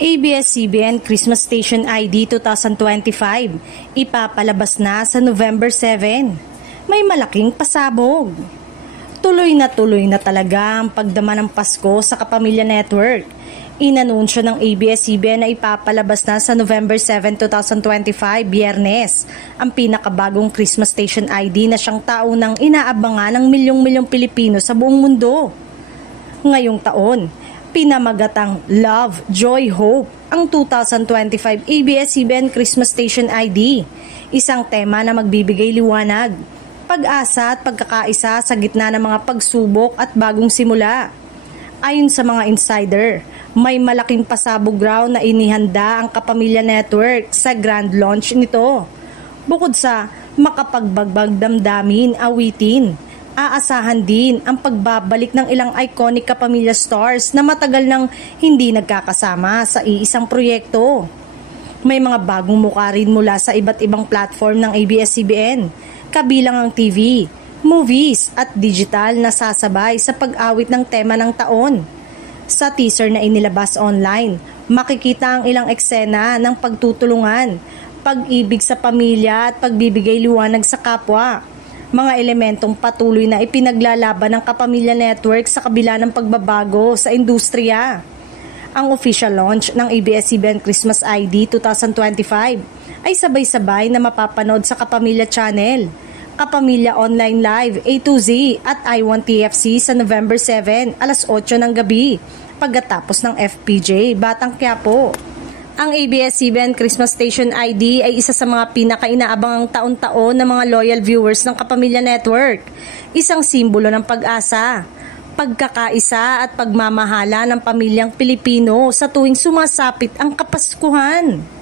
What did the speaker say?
ABS-CBN Christmas Station ID 2025 ipapalabas na sa November 7. May malaking pasabog. Tuloy na talaga ang pagdama ng Pasko sa Kapamilya Network. Inanunsyo ng ABS-CBN na ipapalabas na sa November 7, 2025, Biyernes, ang pinakabagong Christmas Station ID na siyang taunang inaabangan ng milyong-milyong Pilipino sa buong mundo. Ngayong taon, pinamagatang Love, Joy, Hope ang 2025 ABS-CBN Christmas Station ID, isang tema na magbibigay liwanag, pag-asa at pagkakaisa sa gitna ng mga pagsubok at bagong simula. Ayon sa mga insider, may malaking pasabog raw na inihanda ang Kapamilya Network sa grand launch nito. Bukod sa makapagbagbag damdamin, awitin, aasahan din ang pagbabalik ng ilang iconic Kapamilya stars na matagal nang hindi nagkakasama sa iisang proyekto. May mga bagong mukha rin mula sa iba't ibang platform ng ABS-CBN, kabilang ang TV, movies at digital na sasabay sa pag-awit ng tema ng taon. Sa teaser na inilabas online, makikita ang ilang eksena ng pagtutulungan, pag-ibig sa pamilya at pagbibigay liwanag sa kapwa. Mga elementong patuloy na ipinaglalaban ng Kapamilya Network sa kabila ng pagbabago sa industriya. Ang official launch ng ABS-CBN Christmas ID 2025 ay sabay-sabay na mapapanood sa Kapamilya Channel, Kapamilya Online Live A to Z at I1TFC sa November 7, alas 8 ng gabi, pagkatapos ng FPJ Batang Quiapo. Ang ABS-CBN Christmas Station ID ay isa sa mga pinakainaabangang taon-taon ng mga loyal viewers ng Kapamilya Network. Isang simbolo ng pag-asa, pagkakaisa at pagmamahala ng pamilyang Pilipino sa tuwing sumasapit ang Kapaskuhan.